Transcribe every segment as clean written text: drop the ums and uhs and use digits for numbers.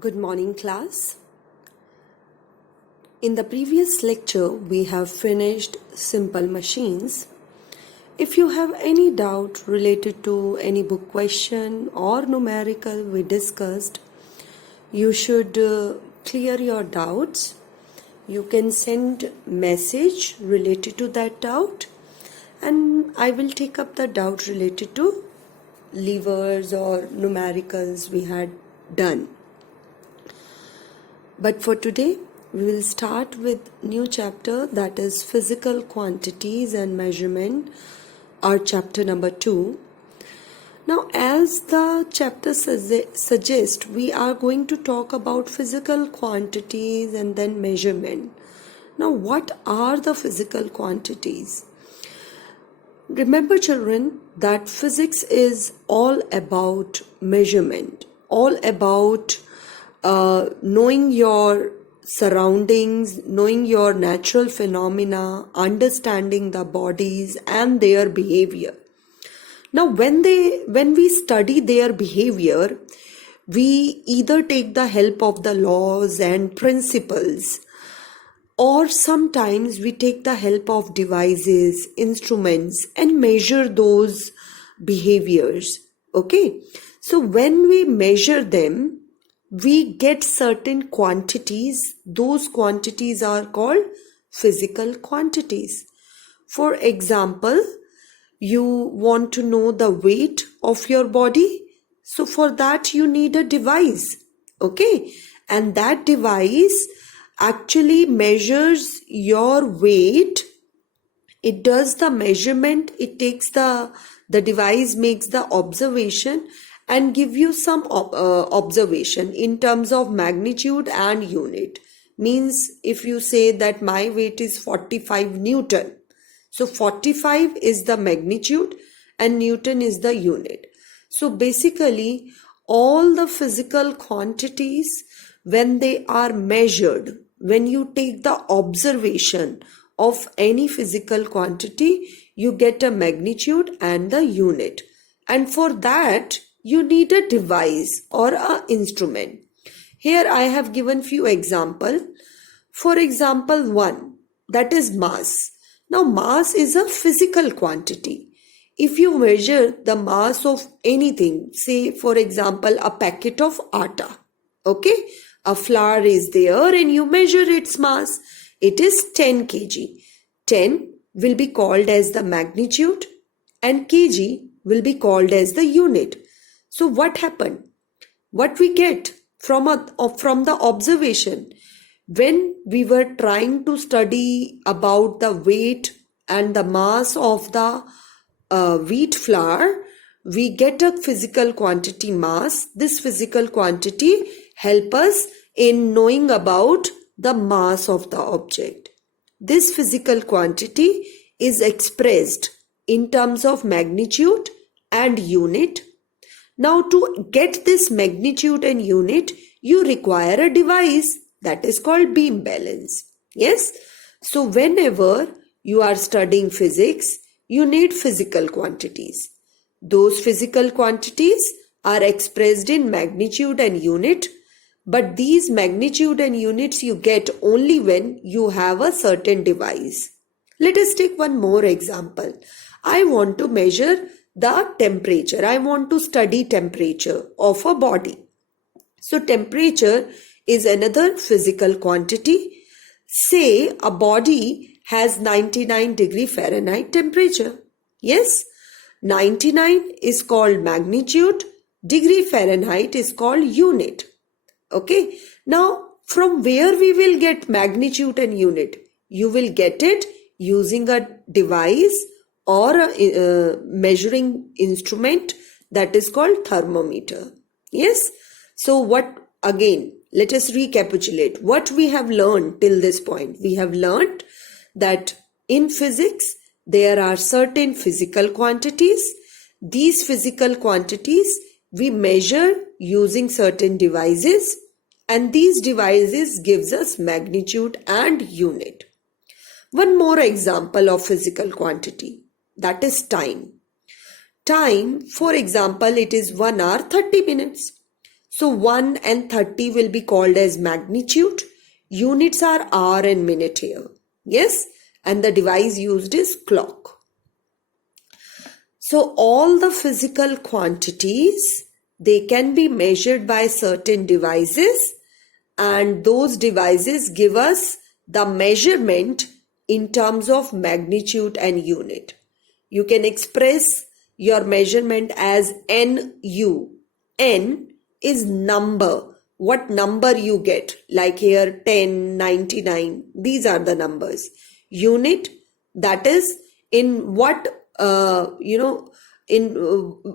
Good morning, class. In the previous lecture, we have finished simple machines. If you have any doubt related to any book question or numerical we discussed, you should clear your doubts. You can send message related to that doubt, and I will take up the doubt related to levers or numericals we had done. But for today, we will start with new chapter, that is physical quantities and measurement, or chapter number 2. Now, as the chapter suggests, we are going to talk about physical quantities and then measurement. Now, what are the physical quantities? Remember, children, that physics is all about measurement, all about knowing your surroundings, knowing your natural phenomena, understanding the bodies and their behavior. Now, when we study their behavior, we either take the help of the laws and principles, or sometimes we take the help of devices, instruments, and measure those behaviors. Okay, so when we measure them, we get certain quantities. Those quantities are called physical quantities. For example, you want to know the weight of your body. So for that you need a device. Okay, and that device actually measures your weight. It does the measurement. It takes the device makes the observation and give you some observation in terms of magnitude and unit. Means if you say that my weight is 45 Newton, so 45 is the magnitude and Newton is the unit. So basically all the physical quantities, when they are measured, when you take the observation of any physical quantity, you get a magnitude and the unit. And for that, you need a device or an instrument. Here I have given few examples. For example, one, that is mass. Now, mass is a physical quantity. If you measure the mass of anything, say for example, a packet of atta, okay, a flour is there and you measure its mass. It is 10 kg. 10 will be called as the magnitude and kg will be called as the unit. So what happened? What we get from the observation, when we were trying to study about the weight and the mass of the wheat flour, we get a physical quantity mass. This physical quantity help us in knowing about the mass of the object. This physical quantity is expressed in terms of magnitude and unit. Now, to get this magnitude and unit, you require a device that is called beam balance. Yes? So, whenever you are studying physics, you need physical quantities. Those physical quantities are expressed in magnitude and unit, but these magnitude and units you get only when you have a certain device. Let us take one more example. I want to measure the temperature. I want to study temperature of a body. So temperature is another physical quantity. Say a body has 99°F temperature. Yes, 99 is called magnitude, degree Fahrenheit is called unit. Okay, now from where we will get magnitude and unit? You will get it using a device or a measuring instrument that is called thermometer. Yes, so what again? Let us recapitulate what we have learned till this point. We have learned that in physics there are certain physical quantities. These physical quantities we measure using certain devices, and these devices gives us magnitude and unit. One more example of physical quantity, that is time. Time, for example, it is 1 hour 30 minutes. So 1 and 30 will be called as magnitude. Units are hour and minute here. Yes, and the device used is clock. So all the physical quantities, they can be measured by certain devices, and those devices give us the measurement in terms of magnitude and unit. You can express your measurement as NU. N is number. What number you get, like here 10, 99, these are the numbers. Unit, that is in what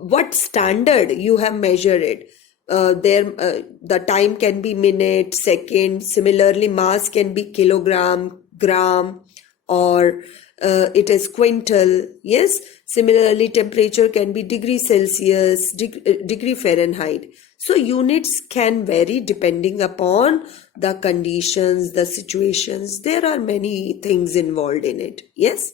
what standard you have measured it. The time can be minute, second. Similarly, mass can be kilogram, gram, or it is quintal. Yes. Similarly, temperature can be degree Celsius, degree Fahrenheit. So units can vary depending upon the conditions, the situations. There are many things involved in it. Yes.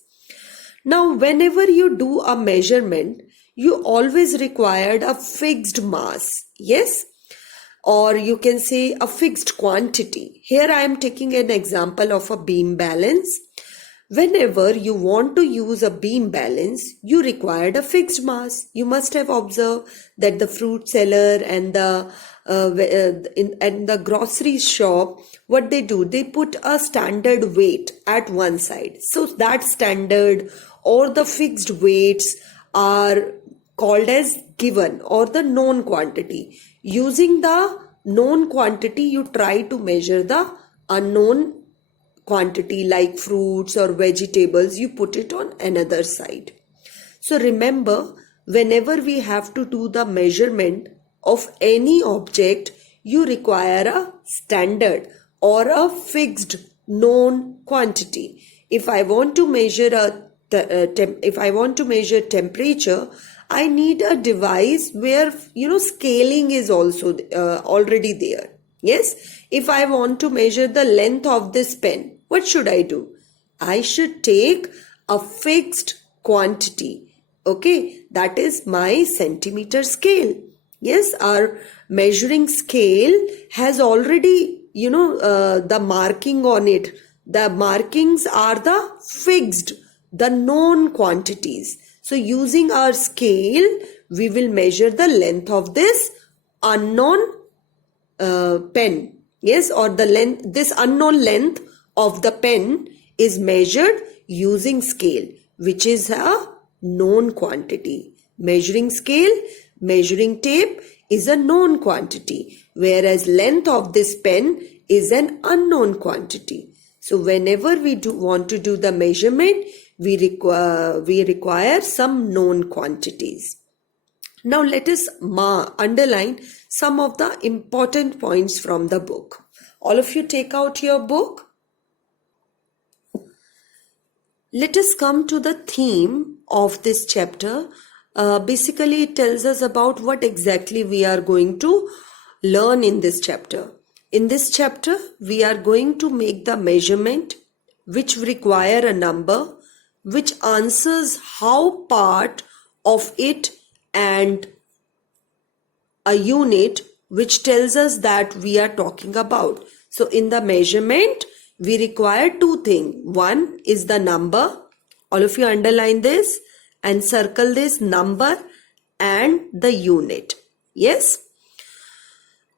Now, whenever you do a measurement, you always required a fixed mass. Yes. Or you can say a fixed quantity. Here I am taking an example of a beam balance. Whenever you want to use a beam balance, you required a fixed mass. You must have observed that the fruit seller and the grocery shop, what they do, they put a standard weight at one side. So that standard or the fixed weights are called as given or the known quantity. Using the known quantity, you try to measure the unknown quantity like fruits or vegetables, you put it on another side. So remember, whenever we have to do the measurement of any object, you require a standard or a fixed known quantity. If I want to measure temperature, I need a device where scaling is also already there. Yes, if I want to measure the length of this pen, what should I do? I should take a fixed quantity. Okay, that is my centimeter scale. Yes, our measuring scale has already, the marking on it. The markings are the fixed, the known quantities. So using our scale, we will measure the length of this unknown pen. Yes, or the length, this unknown length of the pen is measured using scale, which is a known quantity. Measuring scale, measuring tape is a known quantity, whereas length of this pen is an unknown quantity. So whenever we want to do the measurement, we require some known quantities. Now let us underline some of the important points from the book. All of you take out your book. Let us come to the theme of this chapter. Basically, it tells us about what exactly we are going to learn in this chapter. In this chapter, we are going to make the measurement which require a number which answers how part of it and a unit which tells us that we are talking about. So in the measurement, we require two things. One is the number. All of you underline this and circle this number and the unit. Yes.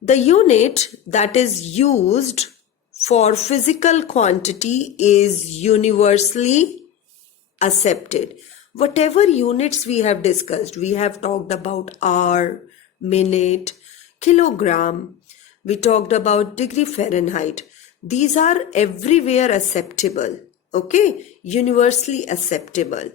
The unit that is used for physical quantity is universally accepted. Whatever units we have discussed, we have talked about hour, minute, kilogram, we talked about degree Fahrenheit. These are everywhere acceptable. Okay, universally acceptable.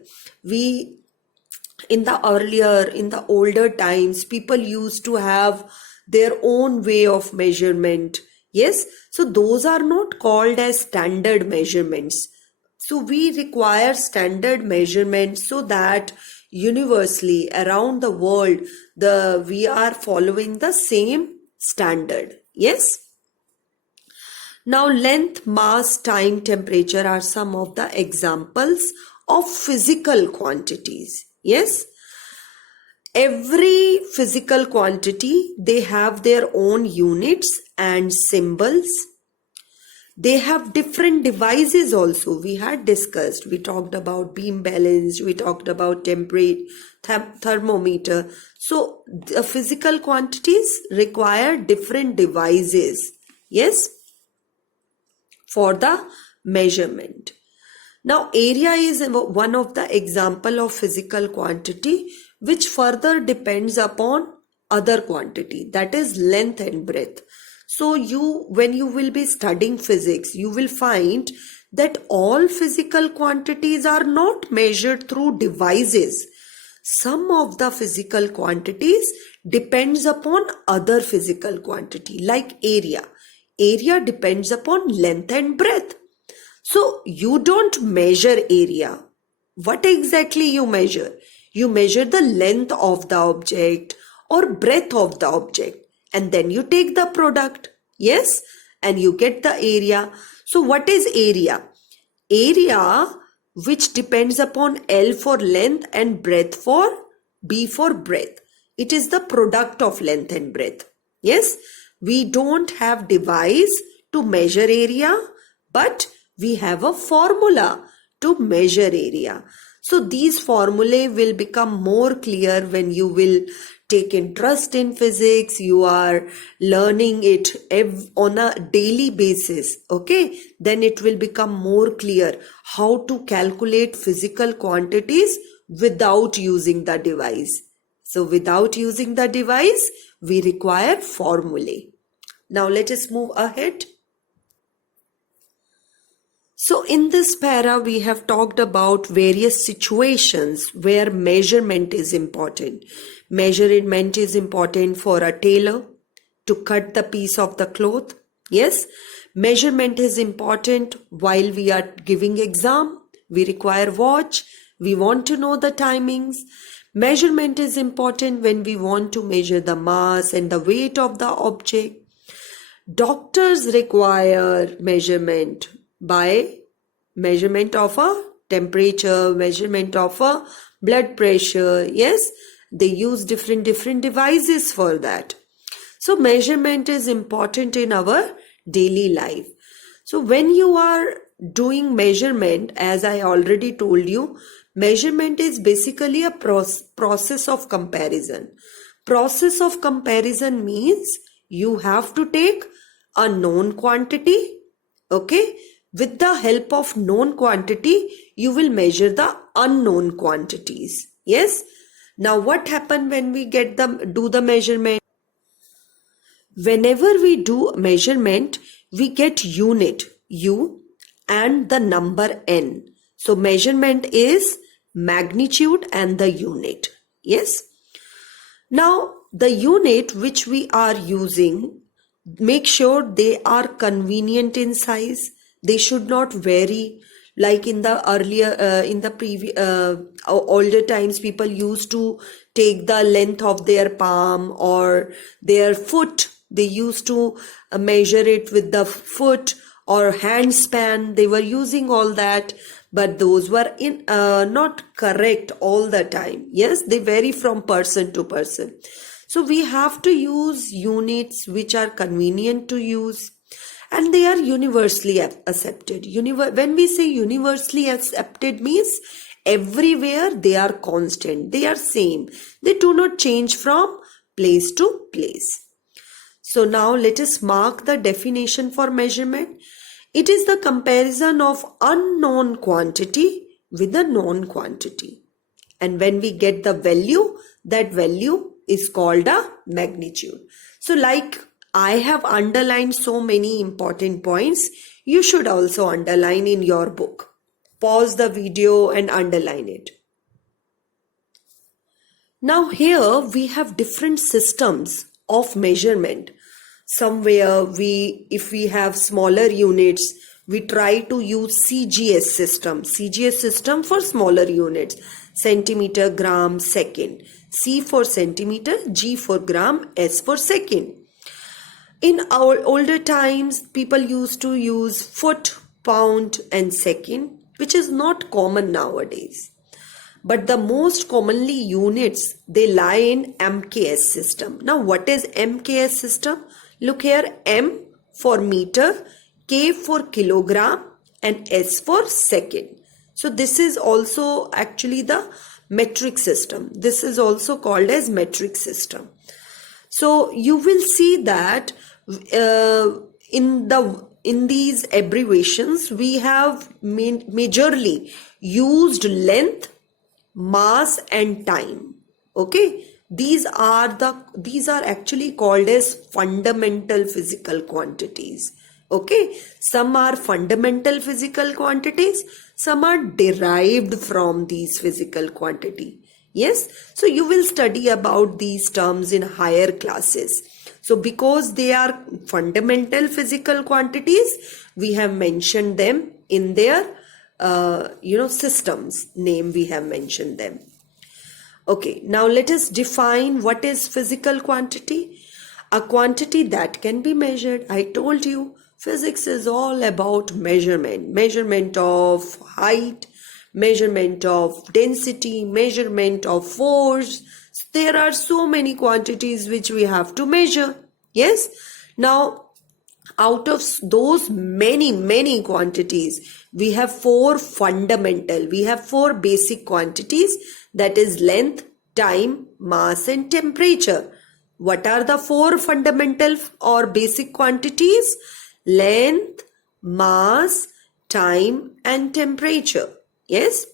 In the older times, people used to have their own way of measurement. Yes, so those are not called as standard measurements. So we require standard measurements so that universally around the world, we are following the same standard. Yes. Now length, mass, time, temperature are some of the examples of physical quantities. Yes. Every physical quantity, they have their own units and symbols. They have different devices also. We had discussed, we talked about beam balance, we talked about temperature, thermometer. So the physical quantities require different devices, yes, for the measurement. Now area is one of the example of physical quantity which further depends upon other quantity, that is length and breadth. So when you will be studying physics, you will find that all physical quantities are not measured through devices. Some of the physical quantities depends upon other physical quantity, like area. Area depends upon length and breadth. So you don't measure area. What exactly you measure? You measure the length of the object or breadth of the object, and then you take the product, yes, and you get the area. So what is area? Area, which depends upon L for length and breadth for B for breadth. It is the product of length and breadth. Yes, we don't have device to measure area, but we have a formula to measure area. So these formulae will become more clear when you will take interest in physics. You are learning it on a daily basis, okay? Then it will become more clear how to calculate physical quantities without using the device. So without using the device, we require formulae. Now let us move ahead. So in this para, we have talked about various situations where measurement is important. Measurement is important for a tailor to cut the piece of the cloth. Yes, measurement is important while we are giving exam. We require watch. We want to know the timings. Measurement is important when we want to measure the mass and the weight of the object. Doctors require measurement by measurement of a temperature, measurement of a blood pressure. Yes, they use different devices for that. So measurement is important in our daily life. So when you are doing measurement, as I already told you, measurement is basically a process of comparison. Process of comparison means you have to take a known quantity, okay? With the help of known quantity, you will measure the unknown quantities. Yes. Now what happens when we do the measurement? Whenever we do measurement, we get unit U and the number N. So measurement is magnitude and the unit. Yes. Now the unit which we are using, make sure they are convenient in size. They should not vary. Like in the older times, people used to take the length of their palm or their foot. They used to measure it with the foot or hand span. They were using all that, but those were not correct all the time. Yes, they vary from person to person. So we have to use units which are convenient to use. And they are universally accepted. When we say universally accepted means everywhere they are constant. They are same. They do not change from place to place. So now let us mark the definition for measurement. It is the comparison of unknown quantity with a known quantity. And when we get the value, that value is called a magnitude. So like I have underlined so many important points. You should also underline in your book. Pause the video and underline it. Now here we have different systems of measurement. Somewhere if we have smaller units, we try to use CGS system. CGS system for smaller units. Centimeter, gram, second. C for centimeter, G for gram, S for second. In our older times, people used to use foot, pound and second, which is not common nowadays. but the most commonly units, they lie in MKS system. Now what is MKS system? Look here, M for meter, K for kilogram, and S for second. So this is also actually the metric system. This is also called as metric system. So you will see that in these abbreviations we have majorly used length, mass, and time. Okay, these are actually called as fundamental physical quantities. Okay, some are fundamental physical quantities, some are derived from these physical quantity. Yes, so you will study about these terms in higher classes. So because they are fundamental physical quantities, we have mentioned them in their systems name, we have mentioned them. Okay, now let us define what is physical quantity. A quantity that can be measured. I told you physics is all about measurement of height, measurement of density, measurement of force. There are so many quantities which we have to measure. Yes, now out of those many quantities, we have four basic quantities, that is length, time, mass, and temperature. What are the four fundamental or basic quantities? Length, mass, time, and temperature. Yes.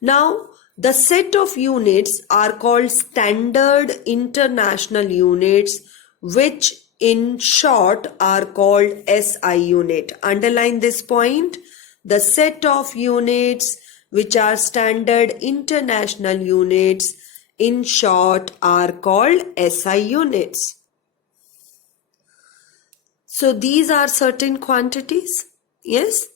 Now the set of units are called standard international units, which in short are called SI unit. Underline this point. The set of units which are standard international units, in short, are called SI units. So these are certain quantities. Yes.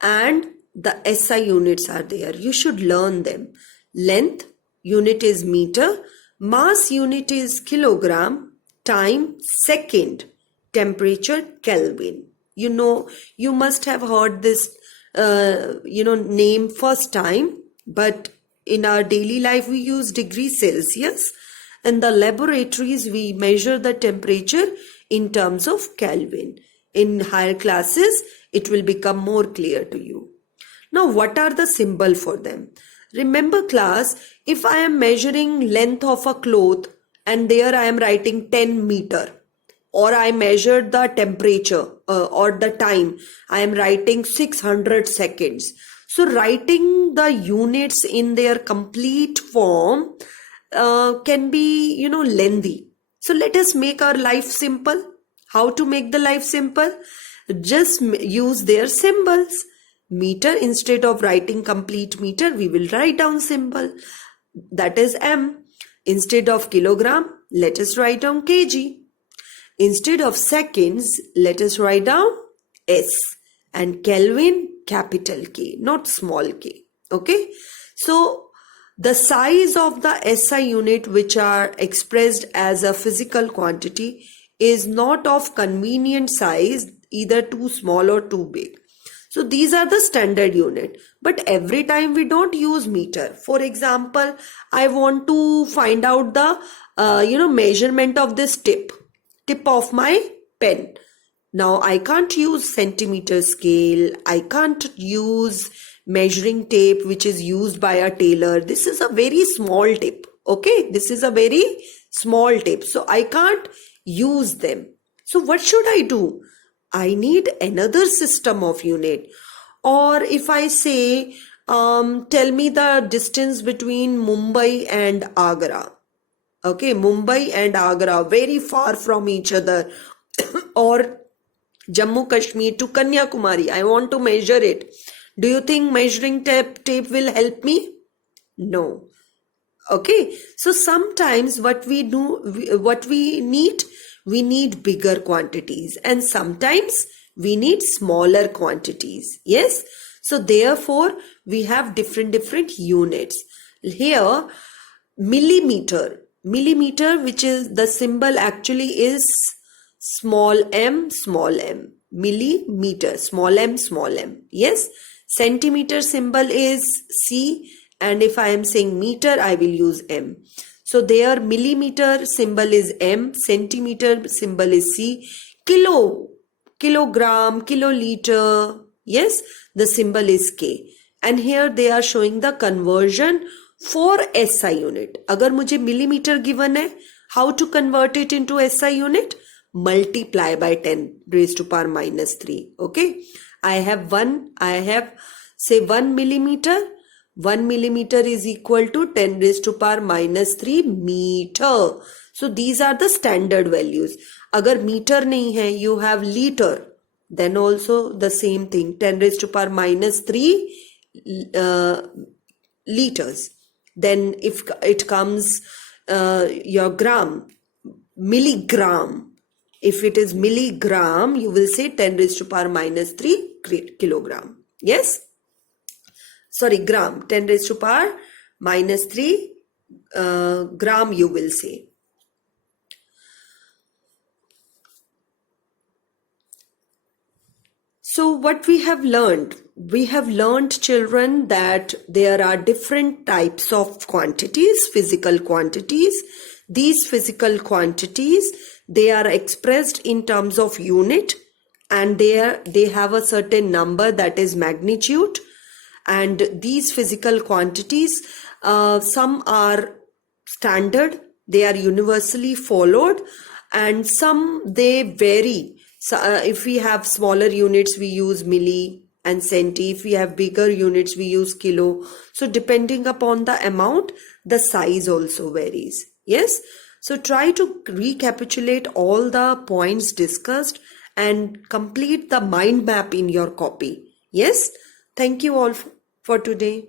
And the SI units are there. You should learn them. Length unit is meter, mass unit is kilogram, time second, temperature Kelvin. You must have heard this name first time, but in our daily life we use degree Celsius. In the laboratories we measure the temperature in terms of Kelvin. In higher classes it will become more clear to you. Now what are the symbol for them? Remember class, if I am measuring length of a cloth and there I am writing 10 meter, or I measured the temperature or the time, I am writing 600 seconds. So writing the units in their complete form can be lengthy. So let us make our life simple. How to make the life simple? Just use their symbols. Meter, instead of writing complete meter, we will write down symbol, that is M. Instead of kilogram, let us write down kg. Instead of seconds, let us write down S. And Kelvin, capital K, not small k. Okay. So the size of the SI unit which are expressed as a physical quantity is not of convenient size, either too small or too big. So these are the standard unit, but every time we don't use meter. For example, I want to find out the measurement of this tip of my pen. Now I can't use centimeter scale. I can't use measuring tape which is used by a tailor. This is a very small tip. Okay, this is a very small tip. So I can't use them. So what should I do? I need another system of unit. Or if I say, tell me the distance between Mumbai and Agra. Okay, Mumbai and Agra, very far from each other. Or Jammu Kashmir to Kanyakumari, I want to measure it. Do you think measuring tape will help me? No. Okay, so sometimes what we need bigger quantities, and sometimes we need smaller quantities. Yes, so therefore we have different Units. Here millimeter, which is the symbol actually is small m, millimeter, small m. Yes, centimeter symbol is C, and if I am saying meter, I will use M. So there millimeter symbol is M, centimeter symbol is C, kilogram, kiloliter, yes, the symbol is K. And here they are showing the conversion for SI unit. Agar mujhe millimeter given hai, how to convert it into SI unit? Multiply by 10 raised to power minus 3. Okay. I have say 1 millimeter. 1 millimeter is equal to 10 raised to power minus 3 meter. So these are the standard values. Agar meter nahi hai, you have liter. Then also the same thing. 10 raised to power minus 3 liters. Then if it comes your gram, milligram. If it is milligram, you will say 10 raised to power minus 3 kilogram. Yes? Sorry, gram. 10 raised to power minus 3 gram you will say. So what we have learned? We have learned, children, that there are different types of quantities, physical quantities. These physical quantities, they are expressed in terms of unit, and they have a certain number, that is magnitude. And these physical quantities, some are standard, they are universally followed, and some they vary. So if we have smaller units, we use milli and centi. If we have bigger units, we use kilo. So depending upon the amount, the size also varies. Yes. So try to recapitulate all the points discussed and complete the mind map in your copy. Yes. Thank you all for today.